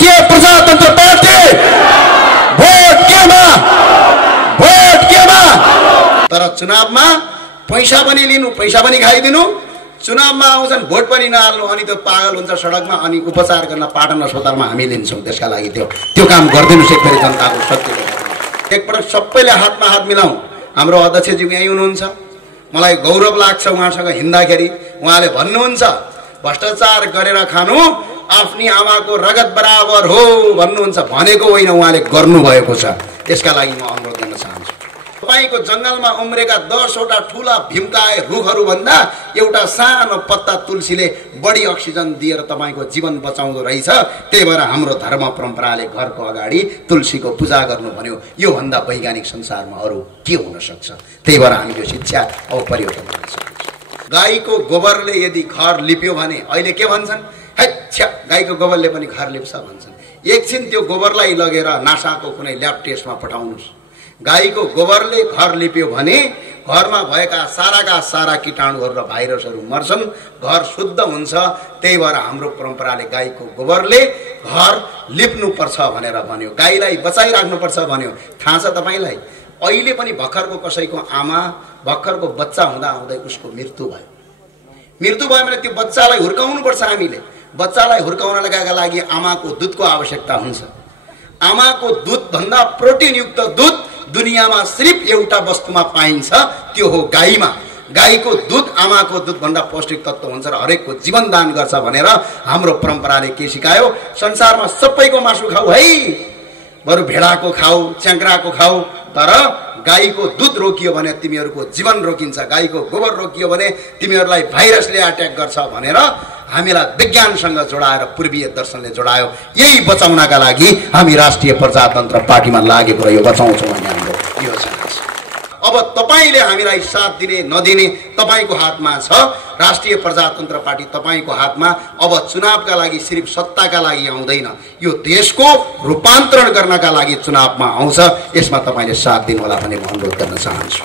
राष्ट्रिय प्रजातन्त्र party vote केमा तर चुनावमा पैसा पनि लिनु पैसा पनि खाइदिनु चुनावमा आउँछन् भोट पनि नहाल्नु अनि त्यो पागल हुन्छ सडकमा अनि उपचार गर्न पाटन अस्पतालमा हामी लिन्छौँ त्यसका लागि त्यो काम गर्दिनुस् एक फेरि जनताको सत्य एकपटक सबैले हातमा हात मिलाउँ हाम्रो अध्यक्षज्यू यही हुनुहुन्छ मलाई गौरव लाग्छ उहाँसँग हिँड्दाखेरि उहाँले भन्नुहुन्छ भ्रष्टाचार गरेर खानु आफ्नी आमाको रगत बराबर हो भन्नुहुन्छ भनेको होइन उहाँले गर्नुभएको छ त्यसका लागि म अनुरोध गर्न चाहन्छु तपाईको जंगलमा उम्रेका 10 वटा ठूला भीमकाय रुखहरू भन्दा एउटा सानो पत्ता तुलसीले बढी अक्सिजन दिएर तपाईको जीवन बचाउँदो रहेछ त्यही भएर हाम्रो धर्म परम्पराले घरको अगाडि तुलसीको पूजा गर्नु भन्यो यो भन्दा वैज्ञानिक संसारमा अरु के हुन सक्छ त्यही भएर हामी यो शिक्षा अब परिवर्तन गर्न सक्छौं गाईको गोबरले यदि घर लिप्यो भने अहिले के भन्छन् हैच्छा गाईको गोबरले पनि घर लिप्छ भन्छन् एकछिन त्यो गोबरलाई लगेर नासाको कुनै ल्याब टेस्टमा पठाउनुस् गाईको गोबरले घर लिप्यो भने घरमा भएका सारा कीटाणुहरू र भाइरसहरू मर्छन् घर शुद्ध हुन्छ त्यही भएर हाम्रो परम्पराले गाईको गोबरले घर लिप्नु पर्छ भनेर भन्यो गाईलाई बचाइराख्नु पर्छ भन्यो थाहा छ तपाईलाई अहिले पनि भर्खरको कसैको आमा भर्खरको बच्चा हुँदा हुँदै उसको मृत्यु भयो भने त्यो बच्चालाई हुर्काउनु पर्छ हामीले बच्चालाई हुर्काउनका लागि आमाको दूधको आवश्यकता हुन्छ आमाको दूध भन्दा प्रोटिन युक्त दूध दुनियामा सिर्फ एउटा वस्तुमा पाइन्छ त्यो हो गाईमा गाईको दूध आमाको दूध भन्दा पौष्टिक तत्व हुन्छ र हरेकको जीवन दान गर्छ भनेर हाम्रो परम्पराले के सिकायो संसारमा सबैको मासु खाऊ है बरु भेडाको खाऊ च्याङ्क्राको खाऊ तर गाईको दूध रोकियो भने तिमीहरूको जीवन रोकिन्छ गाईको गोबर रोकियो भने तिमीहरूलाई भाइरसले अट्याक गर्छ भनेर हामीलाई विज्ञानसँग जोडाएर पूर्वीय दर्शनले जोडायो यही बचाउनका लागि हामी राष्ट्रिय प्रजातन्त्र पार्टीमा लागेको र यो बचाउँछौँ भन्ने हाम्रो योजना छ अब तपाईले हामीलाई साथ दिने नदिने तपाईको हातमा छ राष्ट्रिय प्रजातन्त्र पार्टी तपाईको हातमा अब चुनावका लागि सिर्फ सत्ताका लागि आउँदैन यो देशको रूपान्तरण गर्नका लागि चुनावमा आउँछ यसमा तपाईले साथ दिनु होला भन्ने अनुरोध गर्न चाहन्छु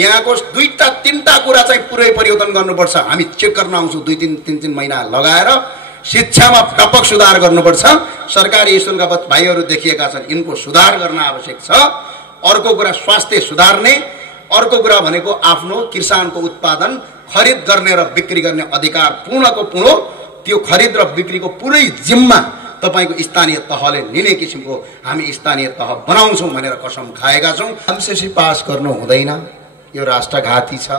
यहाँको दुईटा तीनटा कुरा चाहिँ पुरै परिवर्तन गर्नुपर्छ हामी चेक गर्न आउँछौँ 2-3 महिना लगाएर शिक्षामा व्यापक सुधार गर्नुपर्छ सरकारी स्कुलका भाइहरू देखिएका छन् यिनको सुधार गर्न आवश्यक छ अर्को कुरा स्वास्थ्य सुधार्ने अर्को कुरा भनेको आफ्नो किसानको उत्पादन खरिद गर्ने र बिक्री गर्ने अधिकार पूर्णको पूर्ण त्यो खरिद र बिक्रीको पुरै जिम्मा तपाईको स्थानीय तहले लिने किसिमको हामी स्थानीय तह बनाउँछौँ भनेर कसम खाएका छौँ एमसीसी पास गर्नु हुँदैन यो राष्ट्रघाती छ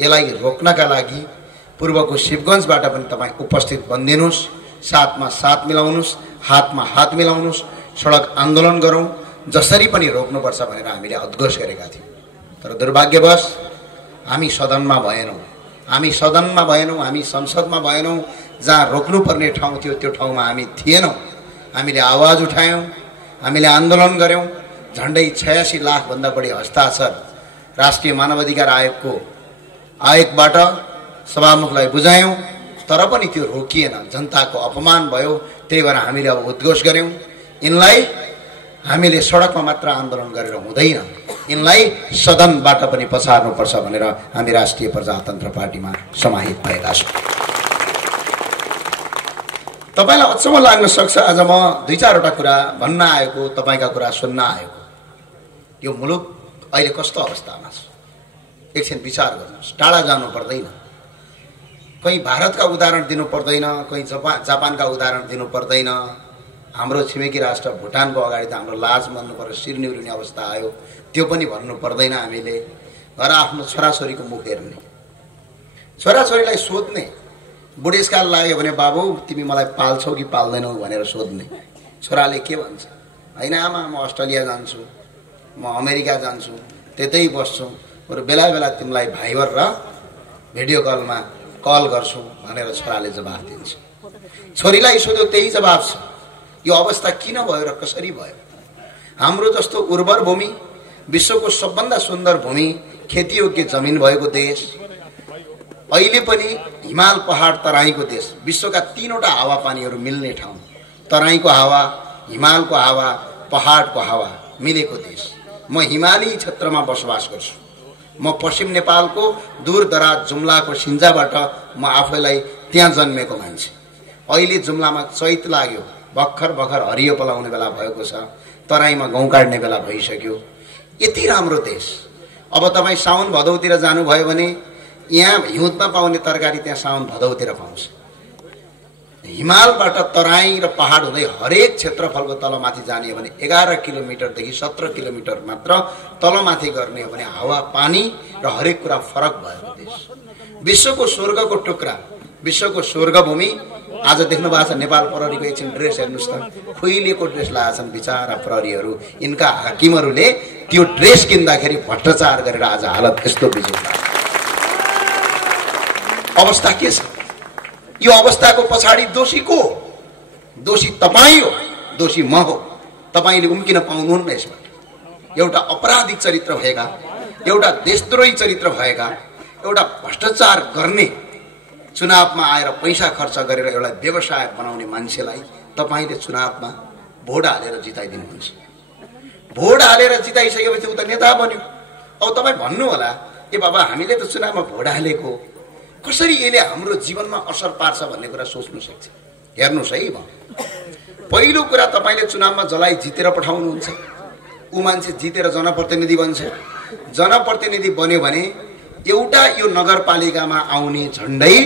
यसलाई रोक्नका लागि पूर्वको शिवगञ्जबाट पनि तपाई उपस्थित बन्दिनुस् साथमा साथ मिलाउनुस् हातमा हात मिलाउनुस् सडक आन्दोलन गरौँ जसरी पनि रोक्नुपर्छ भनेर हामीले उद्घोष गरेका थियौं तर दुर्भाग्यवश हामी सदनमा भएनौं हामी संसदमा भएनौं जहाँ रोक्नुपर्ने ठाउँ थियो त्यो ठाउँमा हामी थिएनौं हामीले आवाज उठायौं हामीले आन्दोलन गर्यौं झण्डै 86 लाख भन्दा बढी हस्ताक्षर राष्ट्रिय मानवाधिकार आयोगबाट सभामुखलाई बुझायौं तर पनि त्यो रोकिएन जनताको अपमान भयो त्यही भएर हामीले अब उद्घोष गर्यौं यिनलाई हामीले सडकमा मात्र आन्दोलन गरेर हुँदैन यिनलाई सदनबाट पनि पछार्नुपर्छ भनेर हामी राष्ट्रिय प्रजातन्त्र पार्टीमा समाहित भएका छौं तपाईलाई अचम्म लाग्न सक्छ आज म 2-4 वटा कुरा भन्न आएको तपाईका कुरा सुन्न आएको यो मुलुक अहिले कस्तो अवस्थामा छ एकछिन विचार गर्नुस् टाढा जानु पर्दैन कहीं भारतका उदाहरण दिनु पर्दैन कहीं जापानका उदाहरण दिनु पर्दैन हाम्रो छिमेकी राष्ट्र भुटानको अगाडि त हाम्रो लाज मान्नु पर्यो शिर निहुरिने अवस्था आयो त्यो पनि भन्नु पर्दैन हामीले घर आफ्नो छोराछोरीको मुख हेर्ने छोराछोरीलाई सोध्ने बुढेसकाल लाग्यो भने बाबु तिमी मलाई पाल्छौ कि पाल्दैनौ भनेर सोध्ने छोराले के भन्छ हैन आमा म अस्ट्रेलिया जान्छु म अमेरिका जान्छु त्यतै बस्छु र बेला बेला तिमीलाई भाइबर र भिडियो कलमा कल गर्छु भनेर छोराले जवाफ दिन्छ छोरीलाई सोध्यो त्यही जवाफ छ यो अवस्था किन भयो र कसरी भयो हाम्रो जस्तो उर्वर भूमि विश्वको सबभन्दा सुन्दर भूमि खेतीयोग्य जमिन भएको देश अहिले पनि हिमाल पहाड तराईको देश विश्वका 3 वटा हावापानीहरू मिल्ने ठाउँ तराईको हावा हिमालको हावा पहाडको हावा मिलेको देश म हिमाली क्षेत्रमा बसोबास गर्छु म पश्चिम नेपालको दूरदराज जुम्लाको सिन्जाबाट म आफैलाई त्यहाँ जन्मेको मान्छे अहिले जुम्लामा चैत लाग्यो, भर्खर भर्खर हरियो पलाउने बेला भएको छ, तराईमा गहुँ काट्ने बेला भइसक्यो। यति राम्रो देश। अब तपाईँ साउन भदौतिर जानुभयो भने यहाँ हिउँदमा पाउने तरकारी त्यहाँ साउन भदौतिर पाउँछ। हिमालबाट तराई र पहाड हुँदै हरेक क्षेत्रफलको तलमाथि जाने हो भने 11 किलोमिटरदेखि 17 किलोमिटर मात्र तलमाथि गर्ने हो भने हावा पानी र हरेक कुरा फरक भएको देश। विश्वको स्वर्गको टुक्रा, विश्वको स्वर्गभूमि। आज देख्नु भएको छ नेपाल प्रहरीको एकछिन ड्रेस हेर्नुहोस् त, खुइलिएको ड्रेस लगाएका छन् बिचारा प्रहरीहरू। यिनका हाकिमहरूले त्यो ड्रेस किन्दाखेरि भ्रष्टाचार गरेर आज हालत यस्तो बिजुला। अवस्था के छ? यो अवस्थाको पछाडि दोषी को? दोषी तपाईँ हो, दोषी म हो। तपाईँले उम्किन पाउनुहुन्न यसबाट। एउटा अपराधिक चरित्र भएका, एउटा देशद्रोही चरित्र भएका, एउटा भ्रष्टाचार गर्ने, चुनावमा आएर पैसा खर्च गरेर एउटा व्यवसाय बनाउने मान्छेलाई तपाईँले चुनावमा भोट हालेर जिताइदिनुहुन्छ। भोट हालेर जिताइसकेपछि उ त नेता बन्यो। अब तपाईँ भन्नु होला, ए बाबा हामीले त चुनावमा भोट हालेको, कसरी यसले हाम्रो जीवनमा असर पार्छ भन्ने कुरा सोच्नु सक्छ। हेर्नुहोस् है, पहिलो कुरा तपाईँले चुनावमा जसलाई जितेर पठाउनुहुन्छ ऊ मान्छे जितेर जनप्रतिनिधि बन्छ। जनप्रतिनिधि बन्यो भने एउटा यो नगरपालिकामा आउने झन्डै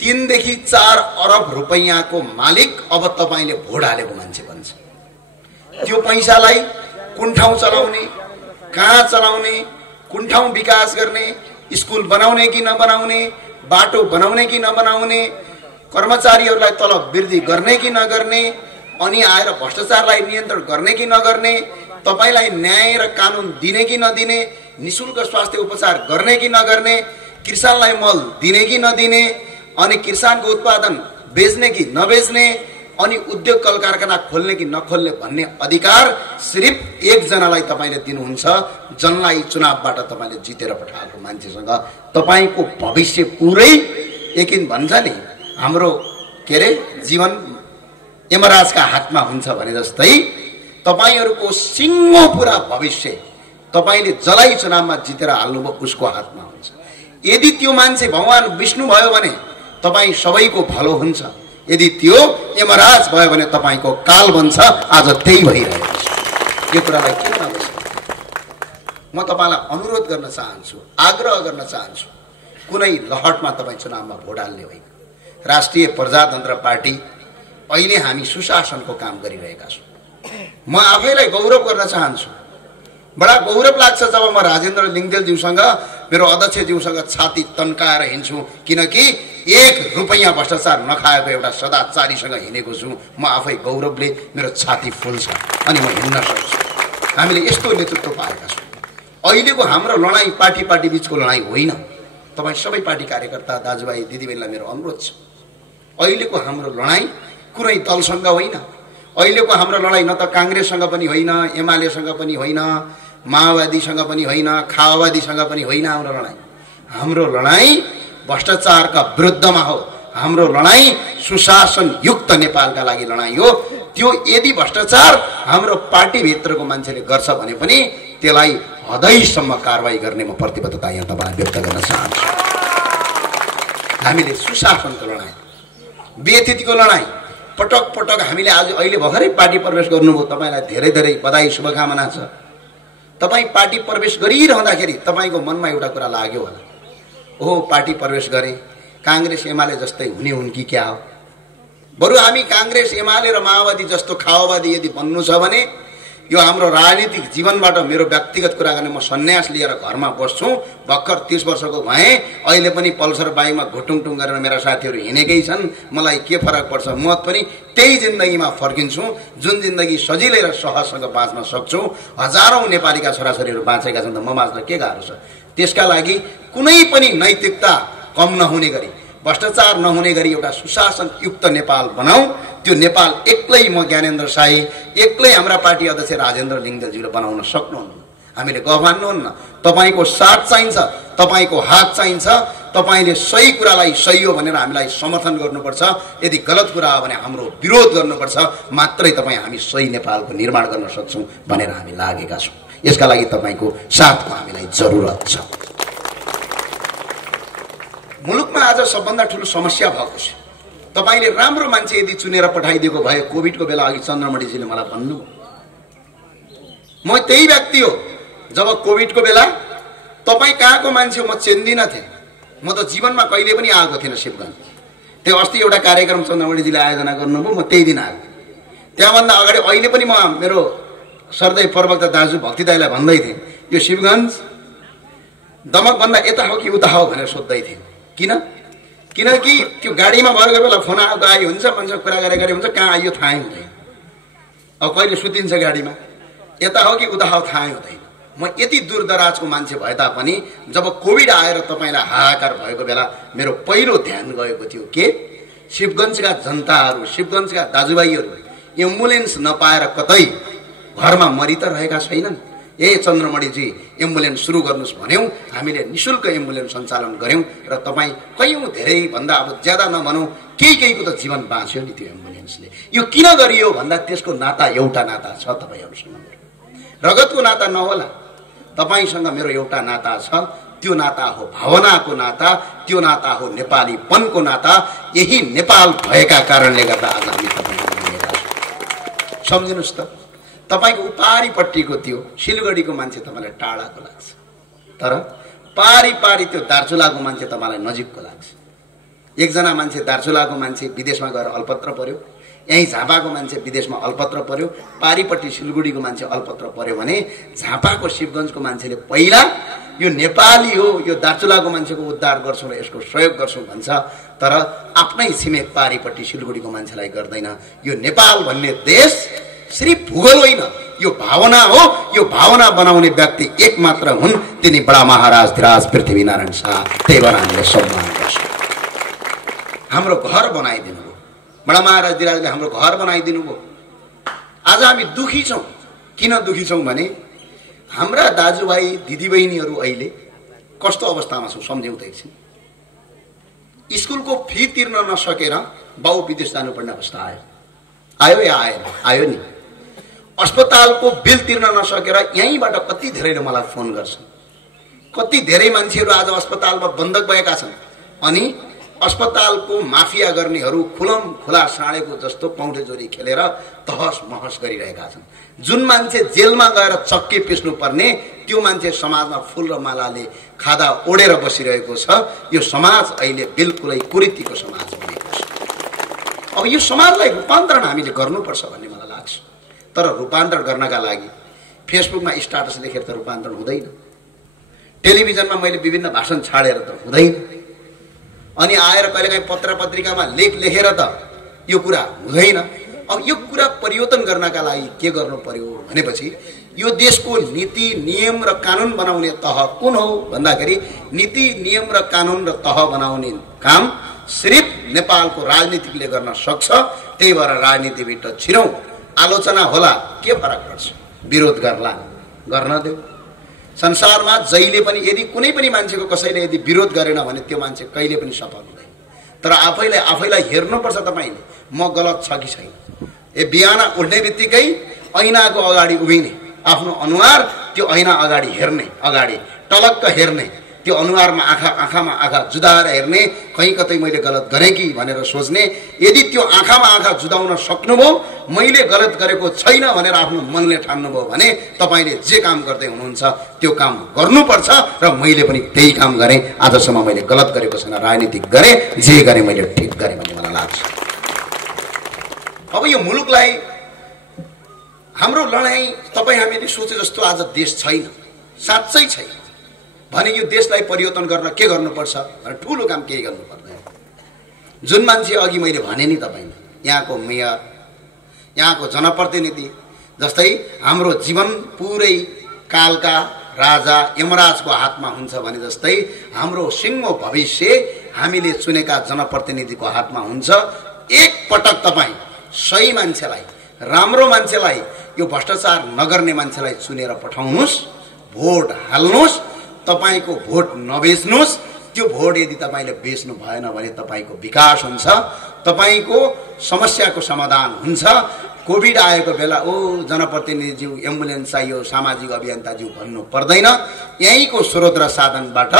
3 देखि 4 अरब रुपैयाँको मालिक अब तपाईँले भोट हालेको मान्छे बन्छ। त्यो पैसालाई कुन ठाउँ चलाउने, कहाँ चलाउने, कुन ठाउँ विकास गर्ने, स्कुल बनाउने कि नबनाउने, बाटो बनाउने कि नबनाउने, कर्मचारीहरूलाई तलब वृद्धि गर्ने कि नगर्ने, अनि आएर भ्रष्टाचारलाई नियन्त्रण गर्ने कि नगर्ने, तपाईलाई न्याय र कानुन दिने कि नदिने, निशुल्क स्वास्थ्य उपचार गर्ने कि नगर्ने, किसानलाई मल दिने कि नदिने, अनि किसानको उत्पादन बेच्ने कि नबेच्ने, अनि उद्योग कल कारखाना खोल्ने कि नखोल्ने भन्ने अधिकार सिर्फ एकजनालाई तपाईले दिनुहुन्छ, जनलाई चुनावबाट तपाईले जितेर पठाएको मान्छेसँग तपाईको भविष्य पुरै यकिन भन्छ नि हाम्रो के रे जीवन यमराजका हातमा हुन्छ भने जस्तै तपाईहरुको सिंगो पुरा भविष्य तपाईले जलाई चुनावमा जितेर हाल्नुभयो उसको हातमा हुन्छ। यदि त्यो मान्छे भगवान विष्णु भयो भने तपाई सबैको भलो हुन्छ, यदि त्यो यमराज भयो भने तपाईको काल बन्छ। आज त्यही भइरहेको छ। यो कुरालाई के भन्नु, म तपाईलाई अनुरोध गर्न चाहन्छु, आग्रह गर्न चाहन्छु, कुनै लहटमा तपाई चुनावमा भोट हाल्ने होइन। राष्ट्रिय प्रजातन्त्र पार्टी अहिले हामी सुशासनको काम गरिरहेका छौँ। म आफैलाई गौरव गर्न चाहन्छु। बडा गौरव लाग्छ जब म राजेन्द्र लिङ्गदेलज्यूसँग मेरो अध्यक्षज्यूसँग छाती तन्काएर हिँड्छु, किनकि 1 रुपैयाँ भ्रष्टाचार नखाएको एउटा सदाचारीसँग हिँडेको छु। म आफै गौरवले मेरो छाती फुल्छ अनि म हिँड्न सक्छु। हामीले यस्तो नेतृत्व पाएका छौँ। अहिलेको हाम्रो लडाईँ पार्टी बीचको लडाईँ होइन। तपाईँ सबै पार्टी कार्यकर्ता दाजुभाइ दिदीबहिनीलाई मेरो अनुरोध छ, अहिलेको हाम्रो लडाईँ कुनै दलसँग होइन। अहिलेको हाम्रो लडाईँ न त काङ्ग्रेससँग पनि होइन, एमालेसँग पनि होइन, माओवादीसँग पनि होइन, खाओवादीसँग पनि होइन। हाम्रो लडाईँ भ्रष्टाचारका विरुद्धमा हो। हाम्रो लडाईँ सुशासन युक्त नेपालका लागि लडाईँ हो। त्यो यदि भ्रष्टाचार हाम्रो पार्टीभित्रको मान्छेले गर्छ भने पनि त्यसलाई हदैसम्म कारबाही गर्ने म प्रतिबद्धता यहाँ तपाईलाई व्यक्त गर्न चाहन्छु। हामीले सुशासनको लडाईँ, व्यथितिको लडाईँ पटक पटक हामीले आज अहिले भर्खरै पार्टी प्रवेश गर्नुभयो, तपाईलाई धेरै धेरै बधाई शुभकामना छ। तपाई पार्टी प्रवेश गरिरहँदाखेरि तपाईको मनमा एउटा कुरा लाग्यो होला, ओहो पार्टी प्रवेश गरे कांग्रेस एमाले जस्तै हुने हुन् कि क्या हो। बरु हामी कांग्रेस एमाले र माओवादी जस्तो खाओवादी यदि बन्नु छ भने यो हाम्रो राजनीतिक जीवनबाट मेरो व्यक्तिगत कुरा गर्ने, म सन्यास लिएर घरमा बस्छु। भर्खर 30 वर्षको भएँ, अहिले पनि पल्सर बाइकमा घुटुङटुङ गरेर मेरा साथीहरू हिँडेकै छन्। मलाई के फरक पर्छ, म पनि त्यही जिन्दगीमा फर्किन्छु जुन जिन्दगी सजिलै र सहजसँग बाँच्न सक्छु। हजारौं नेपालीका छोराछोरीहरू बाँचेका छन् त म बाँच्न के गाह्रो छ। त्यसका लागि कुनै पनि नैतिकता कम नहुने गरी, भ्रष्टाचार नहुने गरी एउटा सुशासन युक्त नेपाल बनाऊ। त्यो नेपाल एक्लै म ज्ञानेन्द्र शाही, एक्लै हाम्रा पार्टी अध्यक्ष राजेन्द्र लिङ्गदेलज्यूले बनाउन सक्नुहुन्न। हामीले गभान्नुहुन्न। तपाईको साथ चाहिन्छ, तपाईको हात चाहिन्छ। तपाईले सही कुरालाई सही हो भनेर हामीलाई समर्थन गर्नुपर्छ, यदि गलत कुरा हो भने हाम्रो विरोध गर्नुपर्छ। मात्रै तपाईँ हामी सही नेपालको निर्माण गर्न सक्छौँ भनेर हामी लागेका छौँ। यसका लागि तपाईको साथको हामीलाई जरुरत छ। मुलुकमा आज सबभन्दा ठुलो समस्या भएको छ तपाईले राम्रो मान्छे यदि चुनेर पठाइदिएको भए कोभिडको बेला अघि चन्द्रमणिजीले मलाई भन्नु, म त्यही व्यक्ति हो। जब कोभिडको बेला तपाईँ कहाँको मान्छे म चिन्दिन थिएँ, म त जीवनमा कहिले पनि आएको थिइनँ शिवगञ्ज। त्यो अस्ति एउटा कार्यक्रम चन्द्रमणिजीले आयोजना गर्नुभयो, म त्यही दिन आएको। त्यहाँभन्दा अगाडि अहिले पनि म मेरो सरदै प्रवक्ता दाजु भक्ति दाईलाई भन्दै थिएँ, यो शिवगञ्ज दमकभन्दा यता हो कि उता हो भनेर सोध्दै थिएँ। किनकि त्यो गाडीमा भरेको बेला फोन आयो हुन्छ, मान्छे कुरा गरे हुन्छ, कहाँ आइयो थाहै हुँदैन। अब कहिले सुतिन्छ गाडीमा, यता हो कि उता हो थाहै हुँदैन। म यति दूरदराजको मान्छे भए तापनि जब कोभिड आएर तपाईँलाई हाहाकार भएको बेला मेरो पहिलो ध्यान गएको थियो के शिवगञ्जका जनताहरू, शिवगञ्जका दाजुभाइहरू एम्बुलेन्स नपाएर कतै घरमा मरि त रहेका छैनन्। चन्द्रमणिजी एम्बुलेन्स सुरु गर्नुहोस् भन्यौँ, हामीले निशुल्क एम्बुलेन्स सञ्चालन गऱ्यौँ र तपाईँ कयौँ धेरै भन्दा अब ज्यादा नभनौँ केहीको त जीवन बाँच्यो नि त्यो एम्बुलेन्सले। यो किन गरियो भन्दा त्यसको नाता एउटा नाता छ तपाईँहरूसँग, रगतको नाता नहोला, तपाईसँग मेरो एउटा नाता छ। त्यो नाता हो भावनाको नाता, त्यो नाता हो नेपालीपनको नाता। यही नेपाल भएका कारणले गर्दा आज हामी तपाईँहरू मिलेका छौँ। सम्झिनुहोस् त, तपाईँको पारिपट्टिको त्यो सिलगढीको मान्छे तपाईँलाई टाढाको लाग्छ, तर पारी त्यो दार्चुलाको मान्छे तपाईँलाई नजिकको लाग्छ। एकजना मान्छे दार्चुलाको मान्छे विदेशमा गएर अल्पत्र पर्यो, यहीँ झापाको मान्छे विदेशमा अल्पत्र पर्यो, पारिपट्टि सिलगढीको मान्छे अल्पत्र पर्यो भने झापाको शिवगञ्जको मान्छेले पहिला यो नेपाली हो, यो दार्चुलाको मान्छेको उद्धार गर्छौँ र यसको सहयोग गर्छौँ भन्छ, तर आफ्नै छिमेक पारिपट्टि सिलगढीको मान्छेलाई गर्दैन। यो नेपाल भन्ने देश सिर्फ भूगोल होइन, यो भावना हो। यो भावना बनाउने व्यक्ति एक मात्र हुन्, तिनी बडा महाराज धिराज पृथ्वीनारायण शाह। त्यही भएर हामीले सम्मान गर्छौँ। हाम्रो घर बनाइदिनु भयो, बडा महाराज धिराजले हाम्रो घर बनाइदिनु भयो। आज हामी दुखी छौँ। किन दुखी छौँ भने हाम्रा दाजुभाइ दिदीबहिनीहरू अहिले कस्तो अवस्थामा छौँ सम्झौँ त एकछिन। स्कुलको फी तिर्न नसकेर बाउ विदेश जानुपर्ने अवस्था आयो या आएन? आयो नि। अस्पतालको बिल तिर्न नसकेर यहीँबाट कति धेरैले मलाई फोन गर्छन्। कति धेरै मान्छेहरू आज अस्पतालमा बन्धक भएका छन् अनि अस्पतालको माफिया गर्नेहरू खुलम खुला साँडेको जस्तो पौडेजोरी खेलेर तहस महस गरिरहेका छन्। जुन मान्छे जेलमा गएर चक्के पिस्नु पर्ने त्यो मान्छे समाजमा फुल र मालाले खादा ओढेर बसिरहेको छ। यो समाज अहिले बिल्कुलै कुरीतिको समाज बनेको छ। अब यो समाजलाई रूपान्तरण हामीले गर्नुपर्छ भन्ने मलाई लाग्छ। तर रूपान्तरण गर्नका लागि फेसबुकमा स्ट्याटस लेखेर त रूपान्तरण हुँदैन, टेलिभिजनमा मैले विभिन्न भाषण छाडेर त हुँदैन, अनि आएर कहिलेकाहीँ पत्र पत्रिकामा लेख लेखेर त यो कुरा हुँदैन। अब यो कुरा परिवर्तन गर्नका लागि के गर्नु पर्यो भनेपछि यो देशको नीति नियम र कानुन बनाउने तह कुन हो भन्दाखेरि नीति नियम र कानुन र तह बनाउने काम सिर्फ नेपालको राजनीतिकले गर्न सक्छ। त्यही भएर राजनीतिभित्र छिरौँ, आलोचना होला, के फरक पर्छ? विरोध गर्ला, गर्न देऊ। संसारमा जहिले पनि यदि कुनै पनि मान्छेको कसैले यदि विरोध गरेन भने त्यो मान्छे कहिले पनि सफल हुँदैन। तर आफैलाई हेर्नुपर्छ तपाईले, म गलत छ कि छैन। बिहान उठ्ने बित्तिकै ऐनाको अगाडि उभिने, आफ्नो अनुहार त्यो ऐना अगाडि हेर्ने, अगाडि टलक्क हेर्ने, त्यो अनुहारमा आँखामा आँखा जुदाएर हेर्ने, कहीँ कतै मैले गलत गरेँ कि भनेर सोच्ने। यदि त्यो आँखामा आँखा जुदाउन सक्नुभयो, मैले गलत गरेको छैन भनेर आफ्नो मनले ठान्नुभयो भने तपाईँले जे काम गर्दै हुनुहुन्छ त्यो काम गर्नुपर्छ। र मैले पनि त्यही काम गरेँ। आजसम्म मैले गलत गरेको छैन, राजनीति गरेँ, जे गरेँ मैले ठिक गरेँ भन्ने मलाई लाग्छ। अब यो मुलुकलाई हाम्रो लडाइँ तपाईँ हामीले सोचे जस्तो आज देश छैन, साँच्चै छैन भने यो देशलाई परिवर्तन गर्न के गर्नुपर्छ भने ठुलो काम केही गर्नु पर्दैन। जुन मान्छे अघि मैले भने नि तपाईँले, यहाँको मेयर, यहाँको जनप्रतिनिधि, जस्तै हाम्रो जीवन पुरै कालका राजा यमराजको हातमा हुन्छ भने जस्तै हाम्रो सिङ्गो भविष्य हामीले चुनेका जनप्रतिनिधिको हातमा हुन्छ। एक पटक तपाईँ सही मान्छेलाई, राम्रो मान्छेलाई, यो भ्रष्टाचार नगर्ने मान्छेलाई चुनेर पठाउनुहोस्, भोट हाल्नुहोस्। तपाईको भोट नबेच्नुहोस्। त्यो भोट यदि तपाईँले बेच्नु भएन भने तपाईँको विकास हुन्छ, तपाईँको समस्याको समाधान हुन्छ। कोभिड आएको बेला जनप्रतिनिधिज्यू एम्बुलेन्स चाहियो, सामाजिक अभियन्ताज्यू भन्नु पर्दैन। यहीँको स्रोत र साधनबाट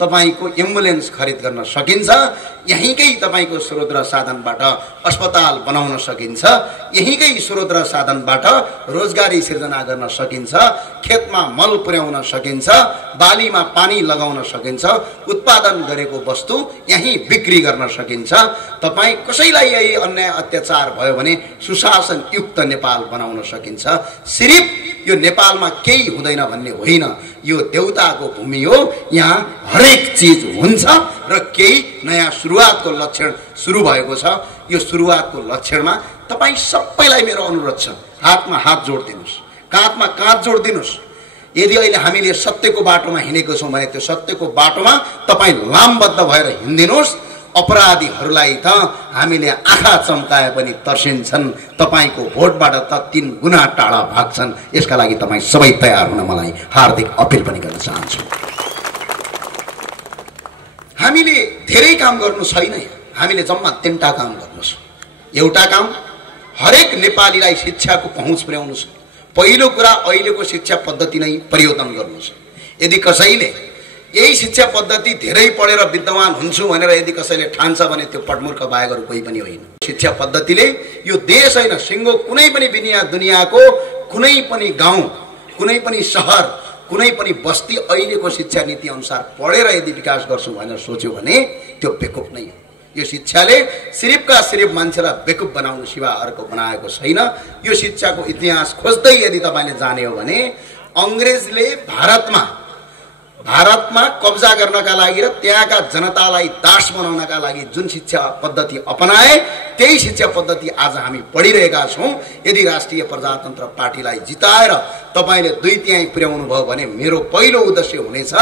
तपाईँको एम्बुलेन्स खरिद गर्न सकिन्छ। यहीँकै तपाईँको स्रोत र साधनबाट अस्पताल बनाउन सकिन्छ, यहीँकै स्रोत र साधनबाट रोजगारी सिर्जना गर्न सकिन्छ, खेतमा मल पुर्याउन सकिन्छ, बालीमा पानी लगाउन सकिन्छ, उत्पादन गरेको वस्तु यहीँ बिक्री गर्न सकिन्छ। तपाईँ कसैलाई यही अन्याय अत्याचार भयो भने सुशासन युक्त नेपाल बनाउन सकिन्छ। सिर्फ यो नेपालमा केही हुँदैन भन्ने होइन, यो देउताको भूमि हो, यहाँ हरेक चिज हुन्छ र केही नयाँ सुरुवातको लक्षण सुरु भएको छ। यो सुरुवातको लक्षणमा तपाईँ सबैलाई मेरो अनुरोध छ, हातमा हात जोडिदिनुहोस्, काँधमा काँध जोडिदिनुहोस्। यदि अहिले हामीले सत्यको बाटोमा हिँडेको छौँ भने त्यो सत्यको बाटोमा तपाईँ लामबद्ध भएर हिँडिदिनुहोस्। अपराधीहरूलाई त हामीले आँखा चम्काए पनि तर्सिन्छन्, तपाईँको भोटबाट त 3 गुणा टाढा भाग्छन्। यसका लागि तपाईँ सबै तयार हुन मलाई हार्दिक अपिल पनि गर्न चाहन्छु। हामीले धेरै काम गर्नु छैन, हामीले जम्मा 3टा काम गर्नु छ। एउटा काम हरेक नेपालीलाई शिक्षाको पहुँच पुर्याउनु छ। पहिलो कुरा अहिलेको शिक्षा पद्धति नै परिवर्तन गर्नु छ। यदि कसैले यही शिक्षा पद्धति धेरै पढेर विद्वान हुन्छु भनेर यदि कसैले ठान्छ भने त्यो पटमूर्ख बाहेक अरू कोही पनि होइन। शिक्षा पद्धतिले यो देश होइन, सिङ्गो कुनै पनि दुनियाँको कुनै पनि गाउँ, कुनै पनि सहर, कुनै पनि बस्ती अहिलेको शिक्षा नीति अनुसार पढेर यदि विकास गर्छु भनेर सोच्यो भने त्यो बेकुफ नै हो। यो शिक्षाले सिर्फका सिर्फ मान्छेलाई बेकुफ बनाउनु सिवाय अर्को बनाएको छैन। यो शिक्षाको इतिहास खोज्दै यदि तपाईँले जाने हो भने अङ्ग्रेजले भारतमा कब्जा गर्नका लागि र त्यहाँका जनतालाई दास बनाउनका लागि जुन शिक्षा पद्धति अपनाए त्यही शिक्षा पद्धति आज हामी पढिरहेका छौँ। यदि राष्ट्रिय प्रजातन्त्र पार्टीलाई जिताएर तपाईँले 2/3 पुर्याउनु भयो भने मेरो पहिलो उद्देश्य हुनेछ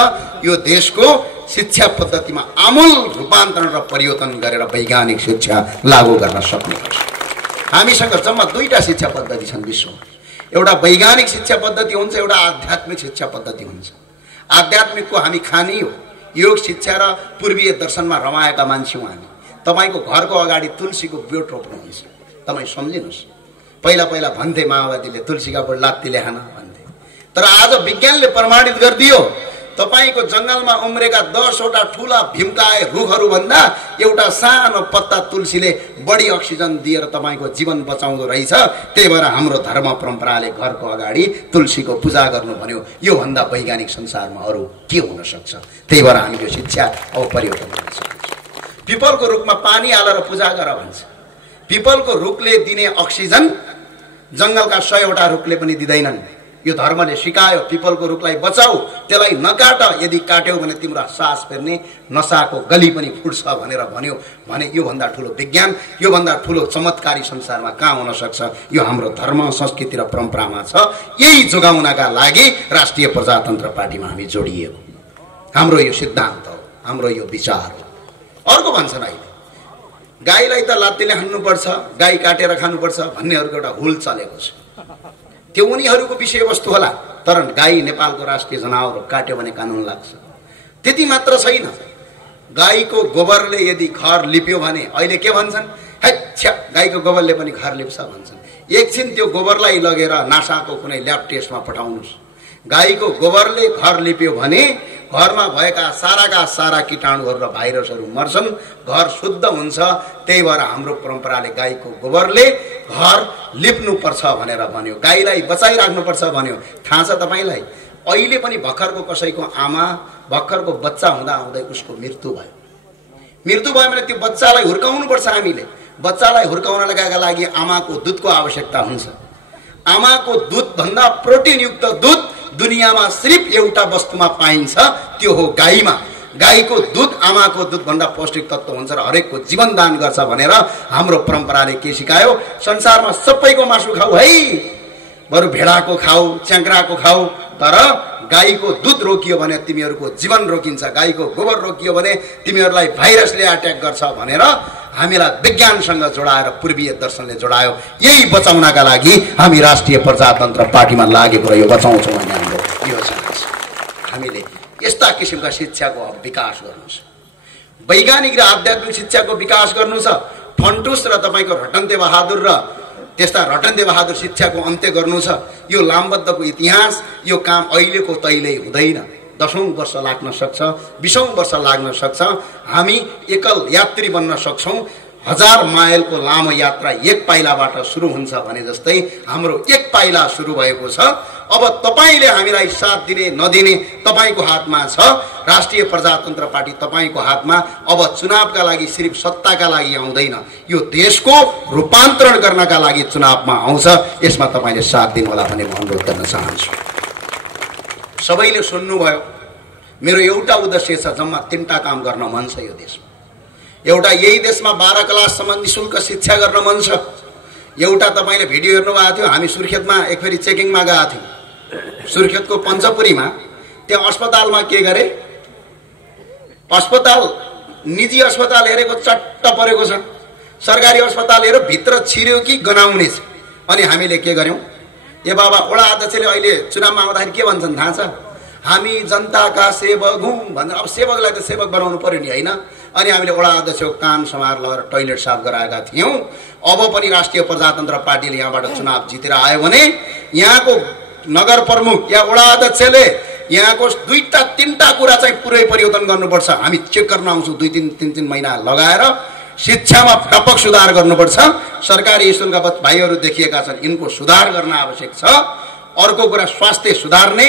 यो देशको शिक्षा पद्धतिमा आमूल रूपान्तरण र परिवर्तन गरेर वैज्ञानिक शिक्षा लागू गर्न सक्ने गर्छ। हामीसँग जम्मा 2टा शिक्षा पद्धति छन् विश्वमा। एउटा वैज्ञानिक शिक्षा पद्धति हुन्छ, एउटा आध्यात्मिक शिक्षा पद्धति हुन्छ। आध्यात्मिकको हामी खानी हो, योग शिक्षा र पूर्वीय दर्शनमा रमाएका मान्छे हौँ हामी। तपाईँको घरको अगाडि तुलसीको बोट रोप्नुहुन्छ, तपाईँ सम्झिनुहोस्। पहिला भन्थे माओवादीले तुलसीका बोट लात्तीले हान भन्थे, तर आज विज्ञानले प्रमाणित गरिदियो तपाईँको जङ्गलमा उम्रेका 10वटा ठुला भीमकाय रुखहरूभन्दा एउटा सानो पत्ता तुलसीले बढी अक्सिजन दिएर तपाईँको जीवन बचाउँदो रहेछ। त्यही भएर हाम्रो धर्म परम्पराले घरको अगाडि तुलसीको पूजा गर्नु भन्यो। योभन्दा वैज्ञानिक संसारमा अरू के हुन सक्छ? त्यही भएर हामी यो शिक्षा अब परिवर्तन गर्न सक्छौँ। पिपलको रुखमा पानी हालेर पूजा गर भन्छ। पिपलको रुखले दिने अक्सिजन जङ्गलका 100वटा रुखले पनि दिँदैनन्। यो धर्मले सिकायो पिपलको रुखलाई बचाऊ, त्यसलाई नकाट, यदि काट्यौ भने तिम्रो सास फेर्ने नसाको गली पनि फुट्छ भनेर भन्यो भने योभन्दा ठुलो विज्ञान, योभन्दा ठुलो चमत्कारी संसारमा कहाँ हुन सक्छ? यो हाम्रो धर्म, संस्कृति र परम्परामा छ। यही जोगाउनका लागि राष्ट्रिय प्रजातन्त्र पार्टीमा हामी जोडिएको। हाम्रो यो सिद्धान्त हो, हाम्रो यो विचार हो। अर्को भन्छन् अहिले गाईलाई त लात्तीले हान्नुपर्छ, गाई काटेर खानुपर्छ भन्नेहरूको एउटा हुल चलेको छ। त्यो उनीहरूको विषयवस्तु होला, तर गाई नेपालको राष्ट्रिय जनावर हो, काट्यो भने कानुन लाग्छ। त्यति मात्र छैन, गाईको गोबरले यदि घर लिप्यो भने अहिले के भन्छन्? हैच्छा, गाईको गोबरले पनि घर लिप्छ भन्छन्। एकछिन त्यो गोबरलाई लगेर नासाको कुनै ल्याब टेस्टमा पठाउनुहोस्। गाईको गोबरले घर लिप्यो भने घरमा भएका सारा कीटाणुहरू र भाइरसहरू मर्छन्, घर शुद्ध हुन्छ। त्यही भएर हाम्रो परम्पराले गाईको गोबरले घर लिप्नुपर्छ भनेर भन्यो, गाईलाई बचाइराख्नुपर्छ भन्यो। थाहा छ तपाईँलाई, अहिले पनि भर्खरको कसैको आमा भर्खरको बच्चा हुँदै उसको मृत्यु भयो भने त्यो बच्चालाई हुर्काउनुपर्छ। हामीले बच्चालाई हुर्काउनका लागि आमाको दुधको आवश्यकता हुन्छ। आमाको दुधभन्दा प्रोटिनयुक्त दुध दुनियाँमा सिर्फ एउटा वस्तुमा पाइन्छ, त्यो हो गाईमा। गाईको दुध आमाको दुधभन्दा पौष्टिक तत्त्व हुन्छ र हरेकको जीवन दान गर्छ भनेर हाम्रो परम्पराले के सिकायो? संसारमा सबैको मासु खाऊ है, बरु भेडाको खाऊ, च्याङ्क्राको खाऊ, तर गाईको दुध रोकियो भने तिमीहरूको जीवन रोकिन्छ, गाईको गोबर रोकियो भने तिमीहरूलाई भाइरसले अट्याक गर्छ भनेर हामीलाई विज्ञानसँग जोडाएर पूर्वीय दर्शनले जोडायो। यही बचाउनका लागि हामी राष्ट्रिय प्रजातन्त्र पार्टीमा लागेको र यो बचाउँछौँ भन्ने हाम्रो योजना छ। हामीले यस्ता किसिमका शिक्षाको विकास गर्नु छ, वैज्ञानिक र आध्यात्मिक शिक्षाको विकास गर्नु छ। फन्टुस र तपाईँको रटन्ते बहादुर र त्यस्ता रटन्ते बहादुर शिक्षाको अन्त्य गर्नु छ। यो लामबद्धको इतिहास, यो काम अहिलेको तैले हुँदैन। 10औं वर्ष लाग्न सक्छ, 20औं वर्ष लाग्न सक्छ। हामी एकल यात्री बन्न सक्छौँ। 1000 माइलको लामो यात्रा एक पाइलाबाट सुरु हुन्छ भने जस्तै हाम्रो एक पाइला सुरु भएको छ। अब तपाईले हामीलाई साथ दिने नदिने तपाईको हातमा छ। राष्ट्रिय प्रजातन्त्र पार्टी तपाईको हातमा। अब चुनावका लागि सिर्फ सत्ताका लागि आउँदैन, यो देशको रूपान्तरण गर्नका लागि चुनावमा आउँछ। यसमा तपाईले साथ दिनुहोला भन्ने म अनुरोध गर्न चाहन्छु। सबैले सुन्नुभयो, मेरो एउटा उद्देश्य छ, जम्मा 3टा काम गर्न मन छ यो देशमा। एउटा, यही देशमा 12 क्लाससम्म निशुल्क शिक्षा गर्न मन छ। एउटा, तपाईले भिडियो हेर्नुभएको थियो, हामी सुर्खेतमा एकफेरि चेकिङमा गएका थियौँ। सुर्खेतको पञ्चपुरीमा त्यहाँ अस्पतालमा के गरे, अस्पताल निजी अस्पताल हेरेको चट्ट परेको छ, सरकारी अस्पताल हेरेर भित्र छिर्यो कि गनाउने छ। अनि हामीले के गर्यौं, ए बाबा वडा अध्यक्षले अहिले चुनावमा आउँदाखेरि के भन्छन् थाहा छ, हामी जनताका सेवक हौं भनेर। अब सेवकलाई त सेवक बनाउनु पर्यो नि, हैन? अनि हामीले वडा अध्यक्षको कान समार लगाएर टोइलेट साफ गराएका थियौं। अब पनि राष्ट्रिय प्रजातन्त्र पार्टीले यहाँबाट चुनाव जितेर आयो भने यहाँको नगर प्रमुख या वडा अध्यक्षले यहाँको 2-3टा कुरा चाहिँ पुरै परिवर्तन गर्नुपर्छ। हामी चेक गर्न आउँछौँ 2-3 महिना लगाएर। शिक्षामा व्यापक सुधार गर्नुपर्छ। सरकारी स्कुलका भाइहरू देखिएका छन्, यिनको सुधार गर्न आवश्यक छ। अर्को कुरा स्वास्थ्य सुधार्ने,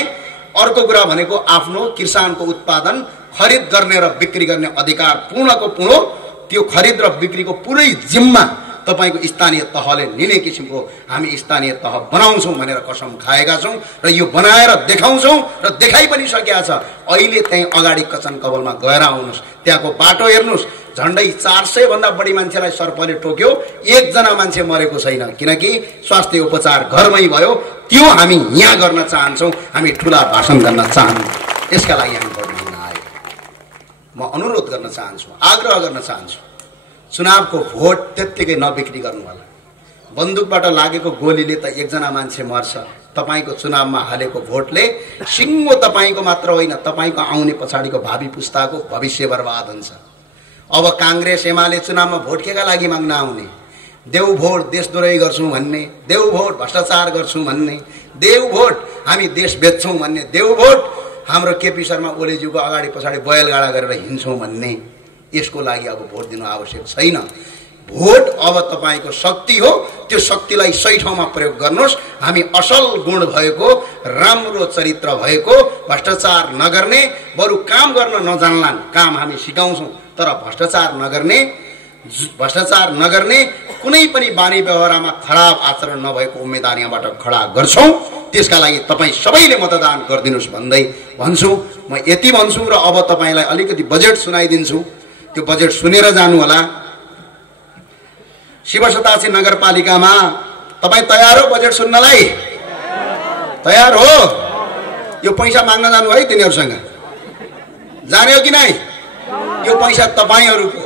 अर्को कुरा भनेको आफ्नो किसानको उत्पादन खरिद गर्ने र बिक्री गर्ने अधिकार पूर्णको पूर्ण, त्यो खरिद र बिक्रीको पुरै जिम्मा तपाईको स्थानीय तहले लिने किसिमको हामी स्थानीय तह बनाउँछौँ भनेर कसम खाएका छौँ र यो बनाएर देखाउँछौँ र देखाइ पनि सकेका छ। अहिले त्यही अगाडि कचन कवलमा गएर आउनुहोस्, त्यहाँको बाटो हेर्नुहोस्, झन्डै 400 भन्दा बढी मान्छेलाई सर्पले टोक्यो, 1 जना मान्छे मरेको छैन, किनकि स्वास्थ्य उपचार घरमै भयो। त्यो हामी यहाँ गर्न चाहन्छौँ, हामी ठुला भाषण गर्न चाहन्छौँ। यसका लागि हामी भोट दिन आयो। म अनुरोध गर्न चाहन्छु, आग्रह गर्न चाहन्छु, चुनावको भोट त्यत्तिकै नबिक्री गर्नु होला। बन्दुकबाट लागेको गोलीले त 1 जना मान्छे मर्छ, तपाईको चुनावमा हालेको भोटले सिङ्गो तपाईको मात्र होइन, तपाईको आउने पछाडिको भावी पुस्ताको भविष्य बर्बाद हुन्छ। अब कांग्रेस एमाले चुनावमा भोट केका लागि माग्न आउने, देऊ भोट देशद्रोही गर्छौं भन्ने, देऊ भोट भ्रष्टाचार गर्छौं भन्ने, देऊ भोट हामी देश बेच्छौं भन्ने, देऊ भोट हाम्रो केपी शर्मा ओलीज्यूको अगाडि पछाडि बयलगाडा गरेर हिँड्छौं भन्ने। यसको लागि अब भोट दिनु आवश्यक छैन। भोट अब तपाईको शक्ति हो, त्यो शक्तिलाई सही ठाउँमा प्रयोग गर्नुहोस्। हामी असल गुण भएको, राम्रो चरित्र भएको, भ्रष्टाचार नगर्ने, बरु काम गर्न नजान्लान्, काम हामी सिकाउँछौं, तर भ्रष्टाचार नगर्ने कुनै पनि बानी व्यवहारमा खराब आचरण नभएको उम्मेदवार यहाँबाट खडा गर्छौं। त्यसका लागि तपाईं सबैले मतदान गरिदिनुस् भन्दै भन्छु। म यति भन्छु र अब तपाईलाई अलिकति बजेट सुनाइदिन्छु, त्यो बजेट सुनेर जानु होला। शिवसतासी नगरपालिकामा तपाई तयार हो बजेट सुन्नलाई? तयार हो? यो पैसा माग्न जानु है तिनीहरुसँग, जाने हो कि नै? यो पैसा तपाईहरुको,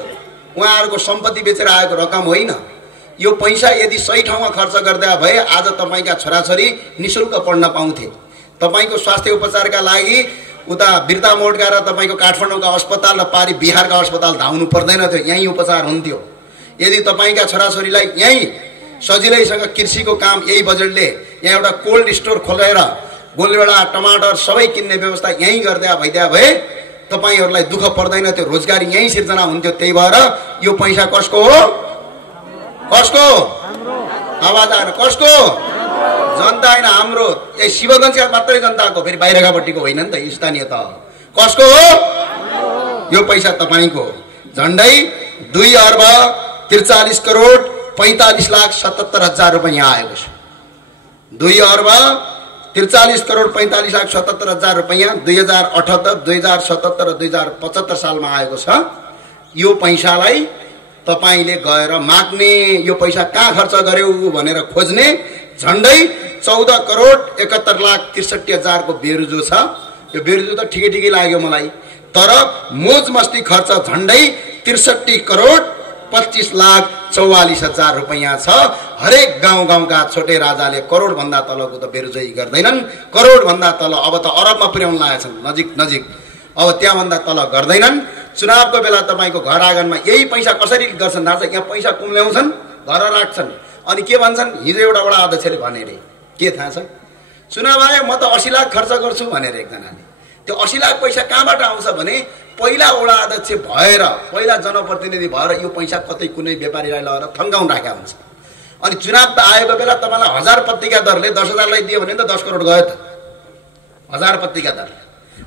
उहाँहरुको सम्पत्ति बेचेर आएको रकम होइन। यो पैसा यदि सही ठाउँमा खर्च गर्दा भए आज तपाईका छोराछोरी निशुल्क पढ्न पाउँथे। तपाईको स्वास्थ्य उपचारका लागि उता बिर्ता मोडका र तपाईको काठमाडौँका अस्पताल र पारी बिहारका अस्पताल धाउनु पर्दैन थियो, यही उपचार हुन्थ्यो। यदि तपाईका छोराछोरीलाई यही सजिलैसँग कृषिको काम यही बजेटले यहाँ एउटा कोल्ड स्टोर खोलेर गोलभेडा टमाटर सबै किन्ने व्यवस्था यही गर्दा भइदिया भए तपाईहरुलाई दुःख पर्दैन थियो, रोजगारी यही सिर्जना हुन्थ्यो। त्यही भएर यो पैसा कसको हो? कसको? आवाज आएन। कसको? जनता हैन, हाम्रो। यही शिवगञ्जका मात्रै जनताको, फेरि बाहिरकापट्टिको होइन नि त, स्थानीय तह। कसको हो? यो पैसा तपाईको हो। झन्डै 2,43,45,77,000 रुपैयाँ आएको छ। 2,43,45,77,000 रुपैयाँ 2078, 2077 र 2075 सालमा आएको छ। यो पैसालाई तपाईले गएर माग्ने, यो पैसा कहाँ खर्च गर्यौ भनेर खोज्ने। झन्डै 14,71,63,000 को बेरुजो छ। यो बेरुजो त ठिकै लाग्यो मलाई, तर मोज मस्ती खर्च झन्डै 63,25,44,000 रुपैयाँ छ। हरेक गाउँका छोटे राजाले करोड भन्दा तलको त बेरुजै गर्दैनन्। करोड भन्दा तल अब त अरबमा पुर्याउन लागेछन्, नजिक। अब त्यहाँ भन्दा तल गर्दैनन्। चुनावको बेला तपाईको घर आँगनमा यही पैसा कसरी गर्छन् थाहा छ? यहाँ पैसा कुम्ल्याउँछन्, घर राख्छन्, अनि के भन्छन्? हिजो एउटा वडा अध्यक्षले भने रे, के थाहा छ? चुनाव आयो म त 80 लाख खर्च गर्छु भनेर एकजनाले। त्यो 80 लाख पैसा कहाँबाट आउँछ भने पहिला वडा अध्यक्ष भएर पहिला जनप्रतिनिधि भएर यो पैसा कतै कुनै व्यापारीलाई लगेर थन्काउन राखेका हुन्छ। अनि चुनाव आएको बेला तपाईँलाई 1000 पत्रिका दरले 10,000 लाई दियो भने त 10 करोड गयो त। 1000 पत्रिका दर।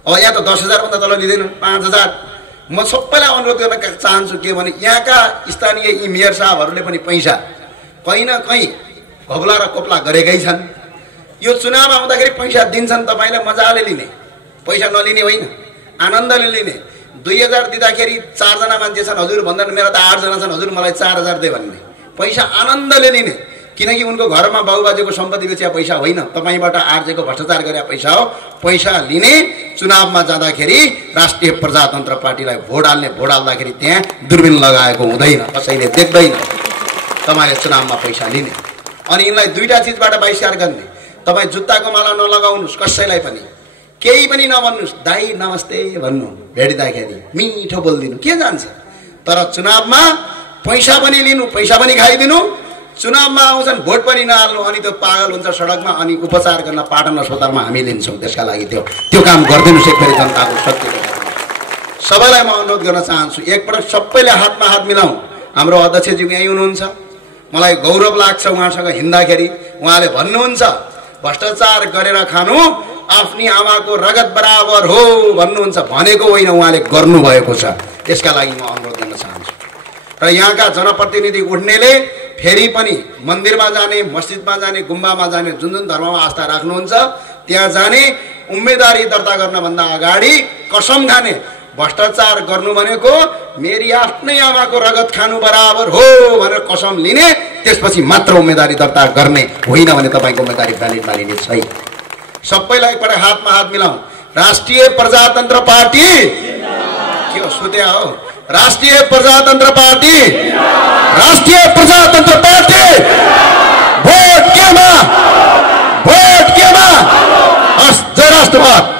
अब यहाँ त 10,000 भन्दा तल लिँदैन 5,000। म सबैलाई अनुरोध गर्न चाहन्छु के भने यहाँका स्थानीय यी मेयर साहबहरूले पनि पैसा कहीँ न कहीँ घोप्ला र कोप्ला गरेकै छन्। यो चुनाव आउँदाखेरि पैसा दिन्छन्, तपाईँले मजाले लिने, पैसा नलिने होइन, आनन्दले लिने। 2000 दिँदाखेरि 4 जना मान्छे छन्, हजुर भन्दैन मेरा त 8 जना छन्, हजुर मलाई 4000 दे भन्ने। पैसा आनन्दले लिने, किनकि उनको घरमा बाबुबाजेको सम्पत्ति बेचिया पैसा होइन, तपाईँबाट आर्जेको भ्रष्टाचार गरेका पैसा हो। पैसा लिने, चुनावमा जाँदाखेरि राष्ट्रिय प्रजातन्त्र पार्टीलाई भोट हाल्दाखेरि त्यहाँ दूरबीन लगाएको हुँदैन, कसैले देख्दैन। तपाईँले चुनावमा पैसा लिने अनि यिनलाई दुईटा चिजबाट बहिष्कार गर्ने। तपाईँ जुत्ताको माला नलगाउनुहोस्, कसैलाई पनि केही पनि नभन्नुहोस्, दाई नमस्ते भन्नु, भेट्दाखेरि मिठो बोलिदिनु, के जान्छ। तर चुनावमा पैसा पनि लिनु, पैसा पनि खाइदिनु, चुनावमा आउँछन् भोट पनि नहाल्नु, अनि त्यो पागल हुन्छ सडकमा, अनि उपचार गर्न पाटन अस्पतालमा हामी लिन्छौँ। त्यसका लागि त्यो काम गरिदिनुहोस् एकपल्ट जनताको शक्ति। सबैलाई म अनुरोध गर्न चाहन्छु, एकपटक सबैले हातमा हात मिलाउँ। हाम्रो अध्यक्षज्यू यहीँ हुनुहुन्छ, मलाई गौरव लाग्छ उहाँसँग हिँड्दाखेरि। उहाँले भन्नुहुन्छ भ्रष्टाचार गरेर खानु आफ्नी आमाको रगत बराबर हो भन्नुहुन्छ, भनेको होइन, उहाँले गर्नुभएको छ। त्यसका लागि म अनुरोध गर्न चाहन्छु। र यहाँका जनप्रतिनिधि उठ्नेले फेरि पनि मन्दिरमा जाने, मस्जिदमा जाने, गुम्बामा जाने, जुन जुन धर्ममा आस्था राख्नुहुन्छ त्यहाँ जाने, उम्मेदवारी दर्ता गर्नभन्दा अगाडि कसम खाने, भ्रष्टाचार गर्नु भनेको मेरी आफ्नै आमाको रगत खानु बराबर हो भनेर कसम लिने, त्यसपछि मात्र उम्मेदवारी दर्ता गर्ने, होइन भने तपाईँको उम्मेदवारी भ्यालिडमा लिने छैन। सबैलाई एकपल्ट हातमा हात मिलाउँ। राष्ट्रिय प्रजातन्त्र पार्टी के हो, सुत्या हो? राष्ट्रिय प्रजातन्त्र पार्टी, राष्ट्रिय प्रजातन्त्र पार्टी, भोट केमा, भोट केमा। हस्, जय राष्ट्रवाद।